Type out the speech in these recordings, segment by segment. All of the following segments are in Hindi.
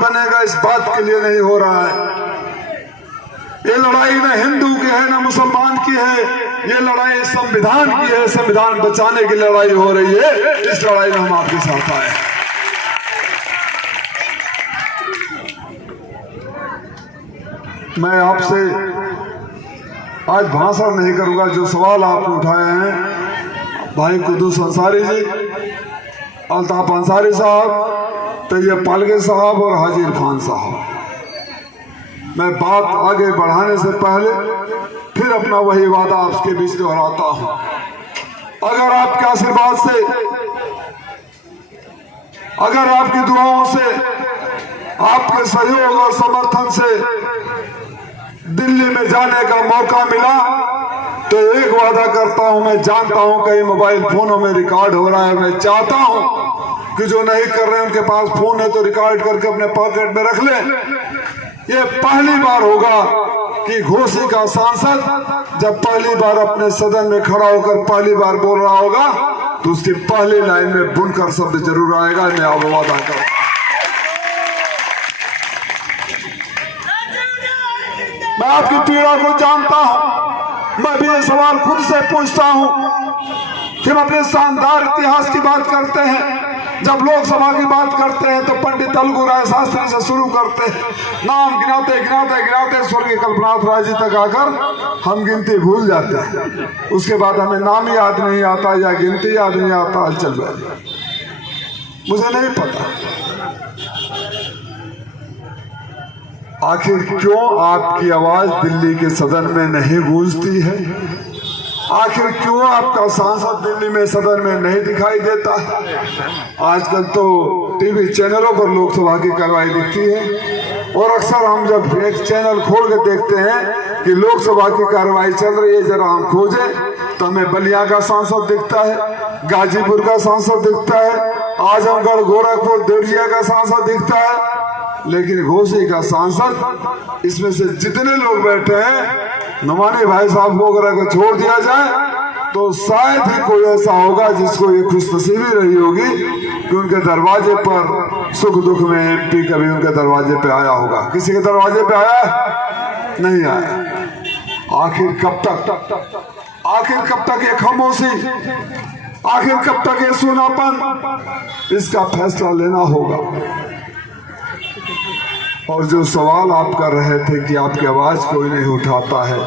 बनेगा इस बात के लिए नहीं हो रहा है। ये लड़ाई न हिंदू की है न मुसलमान की है, ये लड़ाई संविधान की है। संविधान बचाने की लड़ाई हो रही है। इस लड़ाई में हम आपके साथ आए। मैं आपसे आज भाषण नहीं करूंगा। जो सवाल आपने उठाए हैं भाई कुद्दूस अंसारी जी, अल्ताफ अंसारी साहब, तैयब पालगे साहब और हाजी इरफान साहब, मैं बात आगे बढ़ाने से पहले फिर अपना वही वादा आपके बीच दोहराता हूं। अगर आपके आशीर्वाद से, अगर आपकी दुआओं से, आपके सहयोग और समर्थन से दिल्ली में जाने का मौका मिला तो एक वादा करता हूं, मैं जानता हूं कई मोबाइल फोनों में रिकॉर्ड हो रहा है, मैं चाहता हूं कि जो नहीं कर रहे उनके पास फोन है तो रिकॉर्ड करके अपने पॉकेट में रख लें। ये पहली बार होगा कि घोसी का सांसद जब पहली बार अपने सदन में खड़ा होकर पहली बार बोल रहा होगा तो उसकी पहली लाइन में बुनकर शब्द जरूर आएगा। मैं आप वादा करता हूं। मैं आपकी पीड़ा को जानता हूं। मैं भी ये सवाल खुद से पूछता हूं कि हम अपने शानदार इतिहास की बात करते हैं। जब लोकसभा की बात करते हैं तो पंडित अलगू राय शास्त्री से शुरू करते हैं। नाम गिनाते गिनाते गिनाते स्वर्गीय कल्पनाथ राय जी तक आकर हम गिनती भूल जाते हैं। उसके बाद हमें नाम याद नहीं आता या गिनती याद नहीं आता। चल मुझे नहीं पता आखिर क्यों आपकी आवाज दिल्ली के सदन में नहीं गूंजती है। आखिर क्यों आपका सांसद दिल्ली में सदन में नहीं दिखाई देता है। आजकल तो टीवी चैनलों पर लोकसभा की कार्रवाई दिखती है और अक्सर हम जब एक चैनल खोल के देखते हैं कि लोकसभा की कार्रवाई चल रही है, जरा हम खोजें तो हमें बलिया का सांसद दिखता है, गाजीपुर का सांसद दिखता है, आजमगढ़ गोरखपुर देवरिया का सांसद दिखता है, लेकिन घोसी का सांसद, इसमें से जितने लोग बैठे हैं नुमानी भाई साहब को अगर को छोड़ दिया जाए तो शायद ही कोई ऐसा होगा जिसको ये खुशनसीबी रही होगी कि उनके दरवाजे पर सुख दुख में एमपी कभी उनके दरवाजे पे आया होगा। किसी के दरवाजे पे आया नहीं आया। आखिर कब तक ये खामोशी, आखिर कब तक ये सूनापन, इसका फैसला लेना होगा। और जो सवाल आप कर रहे थे कि आपकी आवाज कोई नहीं उठाता है,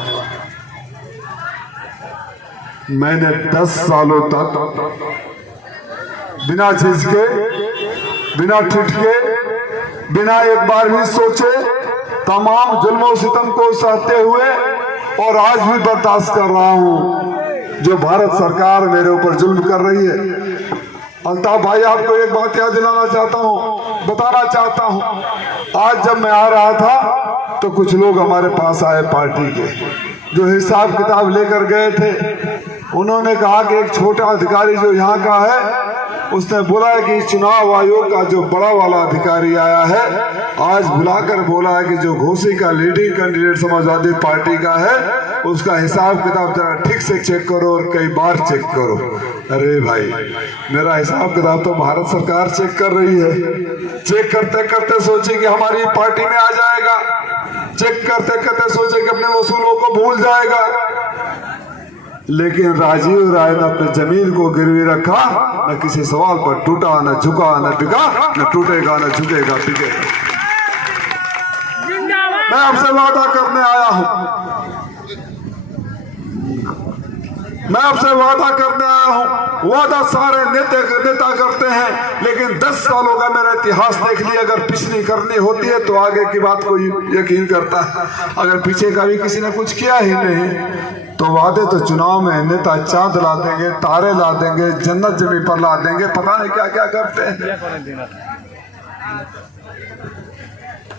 मैंने 10 सालों तक बिना झिझके, बिना ठिठके, बिना एक बार भी सोचे तमाम जुल्मों सितम को सहते हुए और आज भी बर्दाश्त कर रहा हूं जो भारत सरकार मेरे ऊपर जुल्म कर रही है। अल्ताफ भाई, आपको एक बात याद दिलाना चाहता हूं, बताना चाहता हूं। आज जब मैं आ रहा था तो कुछ लोग हमारे पास आए पार्टी के, जो हिसाब किताब लेकर गए थे। उन्होंने कहा कि एक छोटा अधिकारी जो यहाँ का है उसने बोला है कि चुनाव आयोग का जो बड़ा वाला अधिकारी आया है आज बुलाकर बोला है कि जो घोसी का लीडिंग कैंडिडेट समाजवादी पार्टी का है उसका हिसाब किताब जरा ठीक से चेक करो और कई बार चेक करो। अरे भाई, मेरा हिसाब किताब तो भारत सरकार चेक कर रही है। चेक करते करते सोचे कि हमारी पार्टी में आ जाएगा, चेक करते करते सोचे कि अपने वसूलों को भूल जाएगा। लेकिन राजीव राय ने अपने जमीन को गिरवी रखा, न किसी सवाल पर टूटा, न झुका, न बिका, न टूटेगा, न झुकेगा, बिकेगा। मैं आपसे वादा करने आया हूं, मैं आपसे वादा करने आया हूं। वादा सारे नेता करते हैं, लेकिन 10 सालों का मेरा इतिहास देख लिया। अगर पिछली करनी होती है तो आगे की बात कोई यकीन करता है। अगर पीछे का भी किसी ने कुछ किया ही नहीं तो वादे तो चुनाव में नेता चांद ला देंगे, तारे ला देंगे, जन्नत जमीन पर ला देंगे, पता नहीं क्या क्या करते हैं।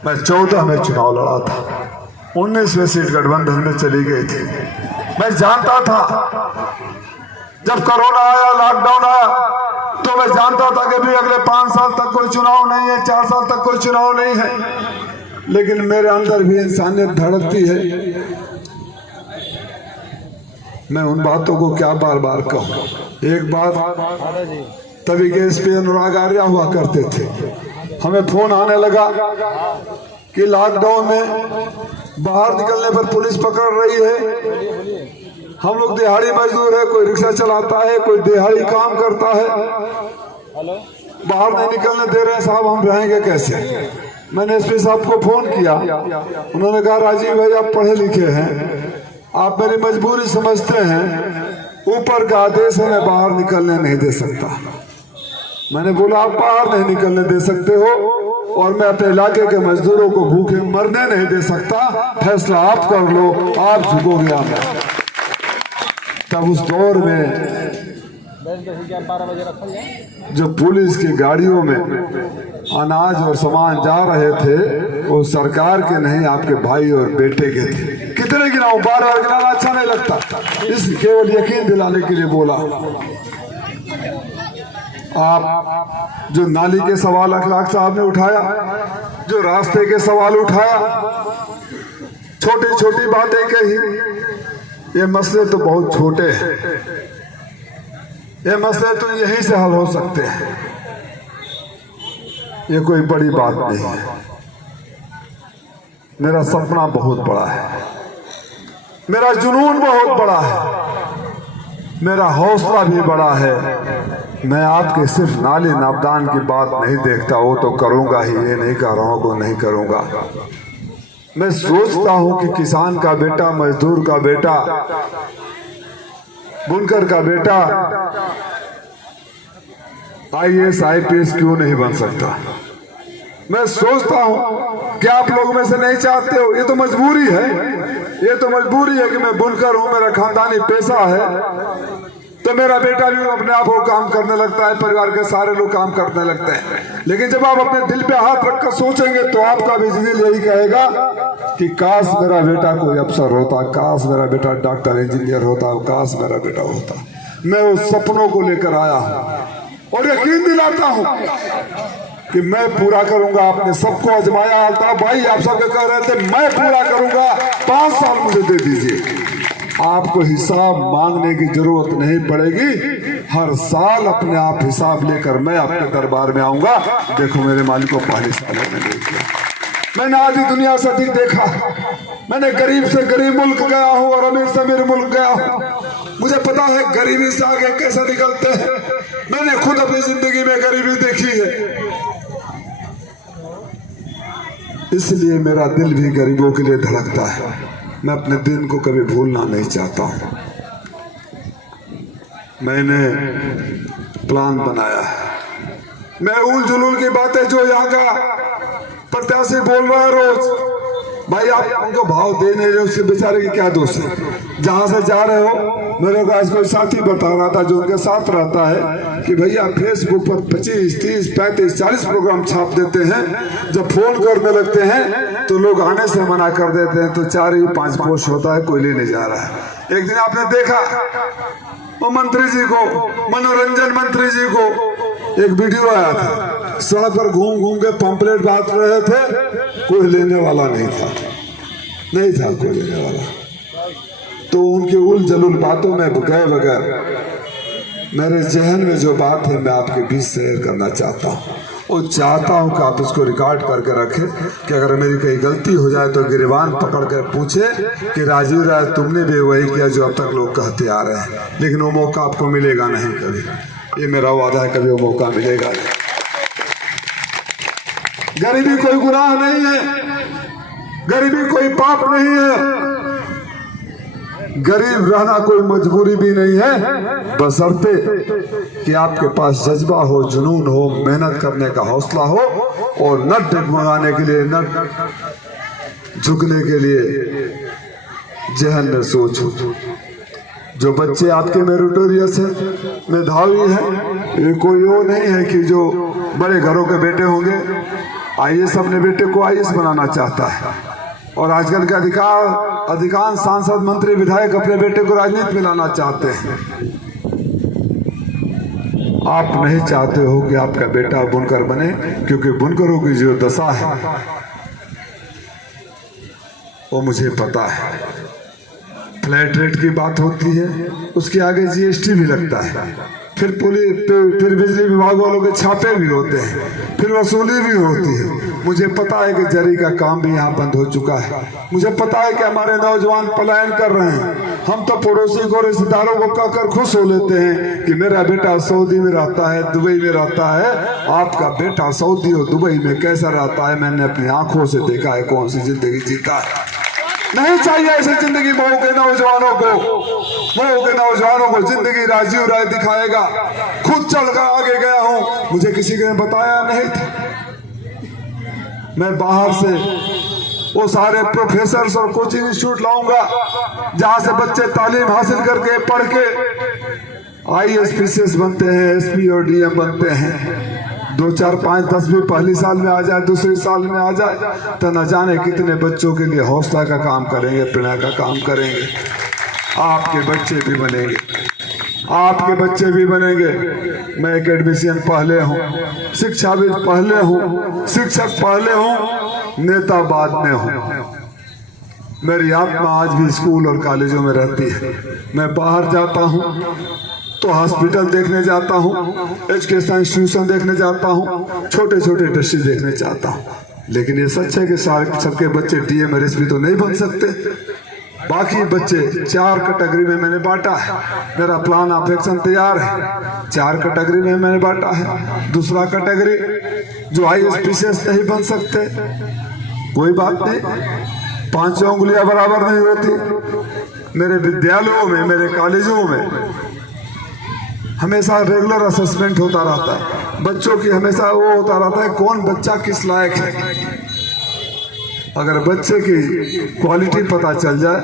मैं 14 में चुनाव लड़ा था, 19 सीट गठबंधन में चली गई थी। मैं जानता था जब कोरोना आया, लॉकडाउन आया, तो मैं जानता था कि भी अगले 5 साल तक कोई चुनाव नहीं है, 4 साल तक कोई चुनाव नहीं है। लेकिन मेरे अंदर भी इंसानियत धड़कती है। मैं उन बातों को क्या बार बार कहूं। एक बात, तभी के एसपी अनुराग आर्या हुआ करते थे, हमें फोन आने लगा कि लॉकडाउन में बाहर निकलने पर पुलिस पकड़ रही है। हम लोग दिहाड़ी मजदूर है, कोई रिक्शा चलाता है, कोई दिहाड़ी काम करता है, बाहर नहीं निकलने दे रहे हैं साहब, हम रहेंगे कैसे? मैंने एसपी साहब को फोन किया, उन्होंने कहा राजीव भाई आप पढ़े लिखे हैं, आप मेरी मजबूरी समझते हैं, ऊपर का आदेश है मैं बाहर निकलने नहीं दे सकता। मैंने बोला आप बाहर नहीं निकलने दे सकते हो और मैं अपने इलाके के मजदूरों को भूखे मरने नहीं दे सकता, फैसला आप कर लो, आप झुकोगे मैं। तब उस दौर में जो पुलिस की गाड़ियों में अनाज और सामान जा रहे थे वो सरकार के नहीं आपके भाई और बेटे के थे। कितने गिनाऊं, बार बार गिनाना अच्छा नहीं लगता, इस केवल यकीन दिलाने के लिए बोला। आप जो नाली के सवाल अखलाक साहब ने उठाया, जो रास्ते के सवाल उठाया, छोटी छोटी बातें कही, ये मसले तो बहुत छोटे हैं, ये मसले तो यहीं से हल हो सकते हैं, ये कोई बड़ी बात नहीं है। मेरा सपना बहुत बड़ा है, मेरा जुनून बहुत बड़ा है, मेरा हौसला भी बड़ा है। मैं आपके सिर्फ नाली नापदान की बात नहीं देखता, वो तो करूंगा ही, ये नहीं कह रहा हूं को नहीं करूंगा। मैं सोचता हूं कि किसान का बेटा, मजदूर का बेटा, बुनकर का बेटा IAS IPS क्यों नहीं बन सकता। मैं सोचता हूं कि आप लोगों में से नहीं चाहते हो, ये तो मजबूरी है, ये तो मजबूरी है कि मैं बुनकर हूं, मेरा खानदानी पेशा है, तो मेरा बेटा भी अपने आप को काम करने लगता है, परिवार के सारे लोग काम करने लगते हैं। लेकिन जब आप अपने दिल पे हाथ रखकर सोचेंगे तो आपका भी दिल यही कहेगा कि काश मेरा बेटा कोई अफसर होता, काश मेरा बेटा डॉक्टर इंजीनियर होता, काश मेरा बेटा होता। मैं उस सपनों को लेकर आया हूं और यकीन दिलाता हूं कि मैं पूरा करूंगा। आपने सबको आजमाया था भाई, आप सब कह रहे थे मैं पूरा करूंगा, 5 साल मुझे दे दीजिए, आपको हिसाब मांगने की जरूरत नहीं पड़ेगी। हर साल अपने आप हिसाब लेकर मैं अपने दरबार में आऊंगा। देखो मेरे मालिक को 5 सालों में देख लिया, मैंने आधी दुनिया से अधिक देखा, मैंने गरीब से गरीब मुल्क गया हूँ और अमीर से अमीर मुल्क गया हूँ। मुझे पता है गरीबी से आगे कैसे निकलते हैं, मैंने खुद अपनी जिंदगी में गरीबी देखी है, इसलिए मेरा दिल भी गरीबों के लिए धड़कता है। मैं अपने दिन को कभी भूलना नहीं चाहता हूं। मैंने प्लान बनाया है, मैं उल जुलूल की बातें जो यहाँ का प्रत्याशी बोल रहा है रोज, भाई आप उनको भाव दे नहीं रहे, उसके बेचारे की क्या दोष है। जहां से जा रहे हो, मेरे को आज कोई साथी बता रहा था जो उनके साथ रहता है कि भैया फेसबुक पर 25, 30, 35, 40 प्रोग्राम छाप देते हैं, जब फोन करने लगते हैं तो लोग आने से मना कर देते हैं, तो 4 या 5 पोस्ट होता है, कोई ले नहीं जा रहा है। एक दिन आपने देखा वो मंत्री जी को, मनोरंजन मंत्री जी को एक वीडियो आया था, सड़क पर घूम घूम के पंपलेट बांट रहे थे, कोई लेने वाला नहीं था, नहीं था कोई लेने वाला। तो उनकी उल जलूल बातों में गए बगैर मेरे जहन में जो बात है मैं आपके बीच शेयर करना चाहता हूँ, और चाहता हूँ कि आप इसको रिकॉर्ड करके रखें कि अगर मेरी कहीं गलती हो जाए तो गिरबान पकड़ कर पूछे कि राजीव राय तुमने भी वही किया जो अब तक लोग कहते आ रहे हैं। लेकिन वो मौका आपको मिलेगा नहीं कभी, ये मेरा वादा है, कभी वो मौका मिलेगा नहीं। गरीबी कोई गुनाह नहीं है, गरीबी कोई पाप नहीं है, गरीब रहना कोई मजबूरी भी नहीं है, बशर्ते कि आपके पास जज्बा हो, जुनून हो, मेहनत करने का हौसला हो और न डगमगाने के लिए, न झुकने के लिए जहन में सोच हो। जो बच्चे आपके मेरिटोरियस हैं, मेधावी हैं, ये कोई वो नहीं है कि जो बड़े घरों के बेटे होंगे। IAS अपने बेटे को IAS बनाना चाहता है, और आजकल के अधिकांश सांसद, मंत्री, विधायक अपने बेटे को राजनीति में लाना चाहते हैं। आप नहीं चाहते हो कि आपका बेटा बुनकर बने, क्योंकि बुनकरों की जो दशा है वो मुझे पता है। फ्लैट रेट की बात होती है, उसके आगे GST भी लगता है। फिर फिर बिजली विभाग वालों के छापे भी होते हैं, फिर वसूली भी होती है। मुझे पता है कि जरी का काम भी यहाँ बंद हो चुका है। मुझे पता है कि हमारे नौजवान पलायन कर रहे हैं। हम तो पड़ोसी को, रिश्तेदारों को कहकर खुश हो लेते हैं कि मेरा बेटा सऊदी में रहता है, दुबई में रहता है। आपका बेटा सऊदी और दुबई में कैसा रहता है मैंने अपनी आंखों से देखा है, कौन सी जिंदगी जीता है। नहीं चाहिए ऐसी जिंदगी मऊ के नौजवानों को। मऊ के नौजवानों को जिंदगी राजीव राय दिखाएगा। खुद चलकर आगे गया हूं, मुझे किसी ने बताया नहीं था। मैं बाहर से वो सारे प्रोफेसर और कोचिंग इंस्टीट्यूट लाऊंगा जहां से बच्चे तालीम हासिल करके पढ़ के IAS PCS बनते हैं, SP और DM बनते हैं। 2 4 5 10 भी पहली साल में आ जाए, दूसरी साल में आ जाए तो न जाने कितने बच्चों के लिए हौसला का काम करेंगे, प्रेरणा का काम करेंगे। आपके बच्चे भी बनेंगे, आपके बच्चे भी बनेंगे। मैं एकेडमिशियन पहले हूँ, शिक्षाविद पहले हूँ, शिक्षक पहले हूँ, नेता बाद में हूँ। मेरी आत्मा आज भी स्कूल और कॉलेजों में रहती है। मैं बाहर जाता हूँ तो हॉस्पिटल देखने जाता हूँ, एजुकेशन इंस्टीट्यूशन देखने जाता हूँ, छोटे छोटे इंडस्ट्री देखने जाता हूँ। लेकिन ये सच है कि सबके बच्चे DM और SP तो नहीं बन सकते। बाकी बच्चे 4 कैटेगरी में मैंने बांटा है। मेरा प्लान ऑफ एक्शन तैयार है। 4 कैटेगरी में मैंने बांटा है। दूसरा कैटेगरी जो IAS PCS नहीं बन सकते, कोई बात नहीं, 5 उंगलियां बराबर नहीं होती। मेरे विद्यालयों में, मेरे कॉलेजों में हमेशा रेगुलर असेसमेंट होता रहता है। बच्चों की हमेशा वो होता रहता है कौन बच्चा किस लायक है। अगर बच्चे की क्वालिटी पता चल जाए,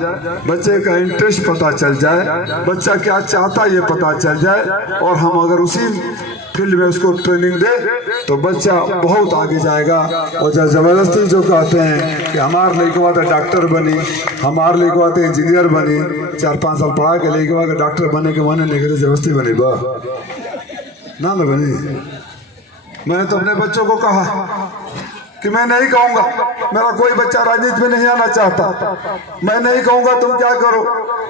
बच्चे का इंटरेस्ट पता चल जाए, बच्चा क्या चाहता है ये पता चल जाए, और हम अगर उसी फील्ड में उसको ट्रेनिंग दे तो बच्चा बहुत आगे जाएगा। और जब जबरदस्ती जो कहते हैं कि हमारे लड़का तो डॉक्टर बनी, हमारे लड़का तो इंजीनियर बनी, 4 5 साल पढ़ा के लड़का के डॉक्टर बने के माने नहीं, जबरदस्ती बनी बा ना बनी। मैंने तो अपने बच्चों को कहा कि मैं नहीं कहूंगा, मेरा कोई बच्चा राजनीति में नहीं आना चाहता, मैं नहीं कहूंगा तुम क्या करो,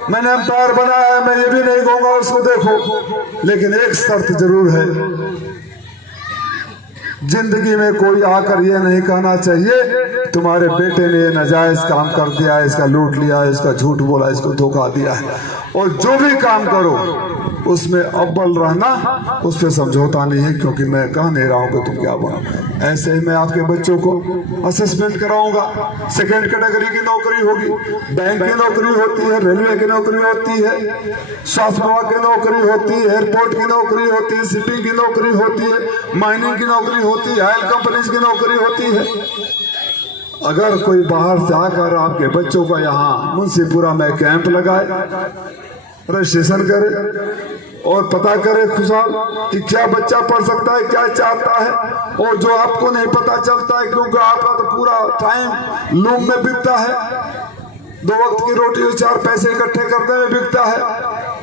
मैंने एम्पायर बनाया है, मैं ये भी नहीं कहूंगा उसको देखो। लेकिन एक शर्त जरूर है, जिंदगी में कोई आकर ये नहीं कहना चाहिए तुम्हारे बेटे ने ये नाजायज काम कर दिया है, इसका लूट लिया है, इसका झूठ बोला, इसको धोखा दिया है। और जो भी काम करो उसमें अव्वल रहना, उस पर समझौता नहीं है, क्योंकि मैं कह नहीं रहा हूं कि तुम क्या बनो। ऐसे ही मैं आपके बच्चों को असेसमेंट कराऊंगा। 2nd कैटेगरी की नौकरी होगी, बैंक की नौकरी होती है, रेलवे की नौकरी होती है, स्वास्थ्य विभाग की नौकरी होती है, एयरपोर्ट की नौकरी होती है, शिपिंग की नौकरी होती है, माइनिंग की नौकरी होती है, ऑयल कंपनीज की नौकरी होती है। अगर कोई बाहर से आकर आपके बच्चों का यहाँ मुंशीपुरा में कैंप लगाए, रजिस्ट्रेशन करे और पता करे खुशहाल कि क्या बच्चा पढ़ सकता है, क्या चाहता है, और जो आपको नहीं पता चलता है क्योंकि आपका तो पूरा टाइम लूम में बीतता है, 2 वक्त की रोटी और 4 पैसे इकट्ठे करने में बीतता है,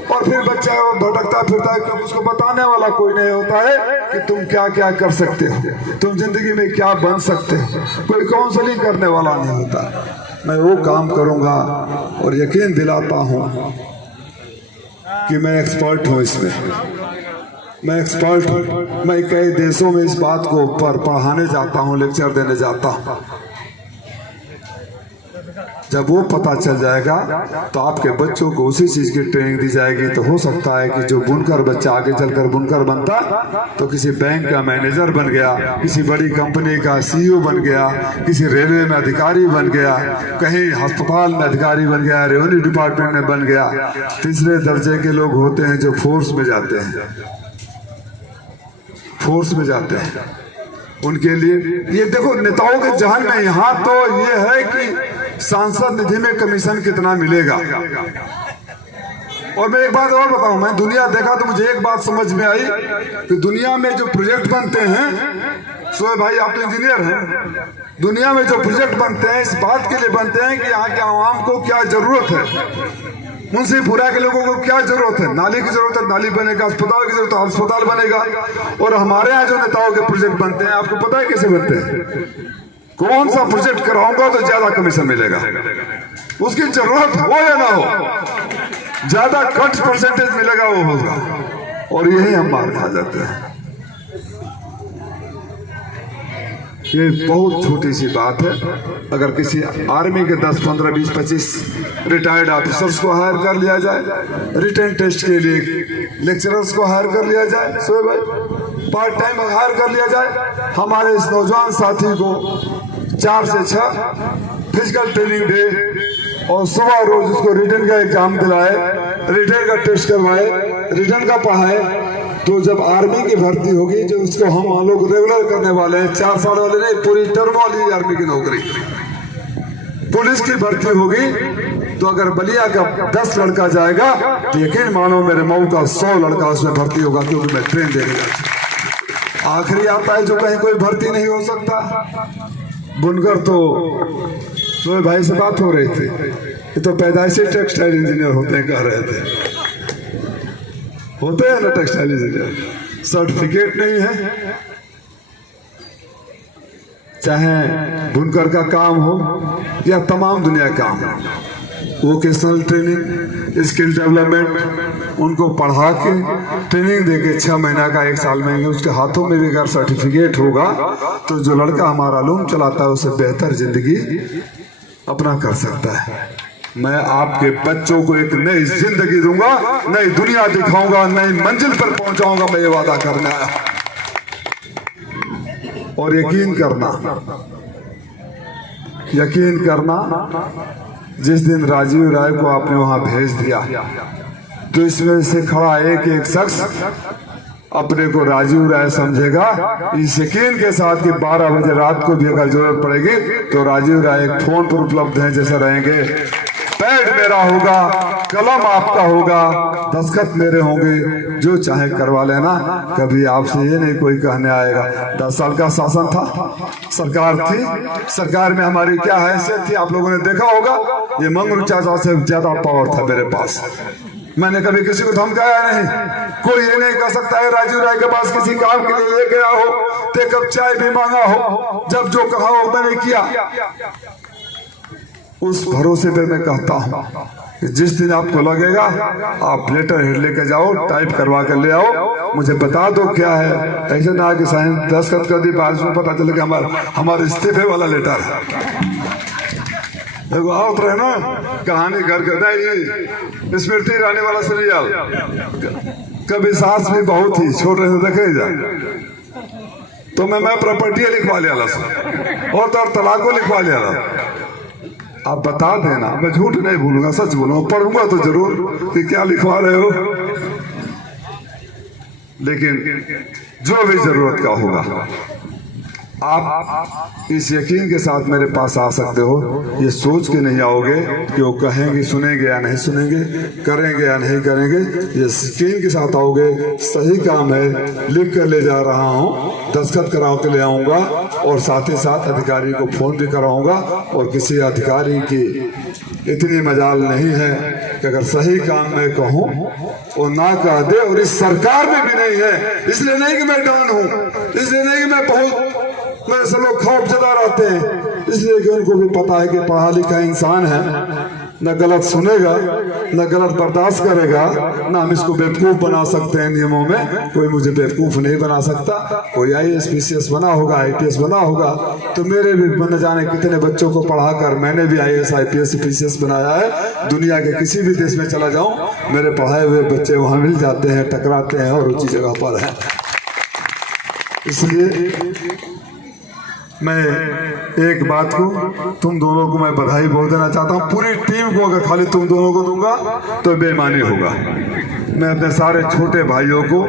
और फिर बच्चा भटकता फिरता है क्योंकि उसको बताने वाला कोई नहीं होता है कि तुम क्या क्या कर सकते हो, तुम जिंदगी में क्या बन सकते हो, कोई काउंसलिंग करने वाला नहीं होता। मैं वो काम करूंगा और यकीन दिलाता हूँ कि मैं एक्सपर्ट हूँ इसमें, मैं एक्सपर्ट हूँ। मैं कई देशों में इस बात को पढ़ाने जाता हूँ, लेक्चर देने जाता हूँ। जब वो पता चल जाएगा तो आपके बच्चों को उसी चीज की ट्रेनिंग दी जाएगी। तो हो सकता है कि जो बुनकर बच्चा आगे चलकर बुनकर बनता तो किसी बैंक का मैनेजर बन गया, किसी बड़ी कंपनी का CEO बन गया, किसी रेलवे में अधिकारी बन गया, कहीं अस्पताल में अधिकारी बन गया, रेवेन्यू डिपार्टमेंट में बन गया। तीसरे दर्जे के लोग होते हैं जो फोर्स में जाते हैं, फोर्स में जाते हैं। उनके लिए ये देखो नेताओं के जहन में यहाँ तो ये है कि सांसद निधि में कमीशन कितना मिलेगा। और मैं एक बात और बताऊं, मैं दुनिया देखा तो मुझे एक बात समझ में आई कि दुनिया में जो प्रोजेक्ट बनते हैं, सोए भाई आप तो इंजीनियर हैं, दुनिया में जो प्रोजेक्ट बनते हैं इस बात के लिए बनते हैं कि यहाँ के आवाम को क्या जरूरत है, मुंशीपुरा के लोगों को क्या जरूरत है। नाली की जरूरत है, नाली बनेगा, अस्पताल की जरूरत है, अस्पताल बनेगा। और हमारे यहाँ जो नेताओं के प्रोजेक्ट बनते हैं, आपको पता है कैसे बनते हैं? कौन सा प्रोजेक्ट कराऊंगा तो ज्यादा कमीशन मिलेगा, उसकी जरूरत हो या ना हो, ज्यादा कट परसेंटेज मिलेगा वो होगा। और यही हम मार खा जाते हैं। ये बहुत छोटी सी बात है। अगर किसी आर्मी के 10, 15, 20, 25 रिटायर्ड ऑफिसर्स को हायर कर लिया जाए, रिटन टेस्ट के लिए लेक्चरर्स को हायर कर लिया जाए, सोए भाई पार्ट टाइम हायर कर लिया जाए, हमारे इस नौजवान साथी को 4 से 6 फिजिकल ट्रेनिंग दे और सुबह रोज उसको रिटन का एग्जाम दिलाए, रिटन का टेस्ट करवाए, रिटन का पढ़ाए, तो जब आर्मी की भर्ती होगी जो उसको हम लोग रेगुलर करने वाले हैं, 4 साल वाले नहीं, पूरी टर्म वाली आर्मी की नौकरी। पुलिस की भर्ती होगी तो अगर बलिया का 10 लड़का जाएगा तो यकीन मानो मेरे मऊ का 100 लड़का उसमें भर्ती होगा, क्योंकि मैं ट्रेन देने जाता हूं। आखिरी आता है जो कहीं कोई भर्ती नहीं हो सकता। बुनकर तो भाई से बात हो रही थी, ये तो पैदाइशी टेक्सटाइल इंजीनियर होते हैं, कह रहे थे होते हैं ना टेक्सटाइल इंजीनियर, सर्टिफिकेट नहीं है। चाहे बुनकर का काम हो या तमाम दुनिया का काम, वोकेशनल ट्रेनिंग, स्किल डेवलपमेंट, उनको पढ़ा के ट्रेनिंग देके 6 महीना का 1 साल में उसके हाथों में भी अगर सर्टिफिकेट होगा तो जो लड़का हमारा लूम चलाता है उसे बेहतर जिंदगी अपना कर सकता है। मैं आपके बच्चों को एक नई जिंदगी दूंगा, नई दुनिया दिखाऊंगा, नई मंजिल पर पहुंचाऊंगा, मैं ये वादा करना है। और यकीन करना जिस दिन राजीव राय को आपने वहां भेज दिया तो इसमें से खड़ा एक शख्स अपने को राजीव राय समझेगा, इस यकीन के साथ कि 12 बजे रात को भी अगर जरूरत पड़ेगी तो राजीव राय एक फोन पर उपलब्ध हैं जैसे रहेंगे। पैड मेरा होगा, कलम आपका होगा, दस्तखत मेरे होंगे, जो चाहे करवा लेना, कभी आपसे ये नहीं कोई कहने आएगा। 10 साल का शासन था, सरकार थी, सरकार में हमारी क्या हैसियत थी आप लोगों ने देखा होगा। ये मंगरू चाचा से ज्यादा पावर था मेरे पास। मैंने कभी किसी को धमकाया नहीं। कोई ये नहीं कह सकता है राजीव राय के पास किसी काम के लिए ले गया हो तो 1 कप चाय भी मांगा हो, जब जो कहा हो मैंने किया। उस भरोसे पे मैं कहता हूं कि जिस दिन आपको लगेगा आप लेटर हेड लेके जाओ, टाइप करवा कर ले आओ, मुझे बता दो क्या है। ऐसे ना कि साइन 10 खत कर दी, बाद में पता चले कि हमारे इस्तीफे वाला लेटर है। देखो आवत रहे ना कहानी घर के नहीं, स्मृति ईरानी वाला सीरियल, कभी सास भी बहुत ही छोटे से देखे जा तो मैं प्रॉपर्टी लिखवा लिया और तो तलाको लिखवा लिया। आप बता देना, मैं झूठ नहीं बोलूंगा, सच बोलूंगा, पढ़ूंगा तो जरूर कि क्या लिखवा रहे हो, लेकिन जो भी जरूरत का होगा आप इस यकीन के साथ मेरे पास आ सकते हो। ये सोच के नहीं आओगे कि वो कहेंगे सुनेंगे या नहीं सुनेंगे, करेंगे या नहीं करेंगे। ये यकीन के साथ आओगे सही काम है, लिख कर ले जा रहा हूँ, दस्तखत करा के ले आऊँगा और साथ ही साथ अधिकारी को फोन भी कराऊंगा। और किसी अधिकारी की इतनी मजाल नहीं है कि अगर सही काम मैं कहूँ वो ना कह दे। और इस सरकार में भी नहीं है, इसलिए नहीं कि मैं डॉन हूँ, इसलिए नहीं कि मैं बहुत मेरे से लोग खौफ जता रहते हैं, इसलिए कि उनको भी पता है कि पढ़ा लिखा इंसान है, न गलत सुनेगा न गलत बर्दाश्त करेगा, ना हम इसको बेवकूफ बना सकते हैं। नियमों में कोई मुझे बेवकूफ नहीं बना सकता। कोई IAS PCS बना होगा, IPS बना होगा, तो मेरे भी न जाने कितने बच्चों को पढ़ाकर मैंने भी IAS IPS PCS बनाया है। दुनिया के किसी भी देश में चला जाऊं मेरे पढ़ाए हुए बच्चे वहां मिल जाते हैं, टकराते हैं और ऊंची जगह पर है। इसलिए मैं एक बात को तुम दोनों को मैं बधाई बहुत देना चाहता हूँ। पूरी टीम को अगर खाली तुम दोनों को दूंगा तो बेईमानी होगा। मैं अपने सारे छोटे भाइयों को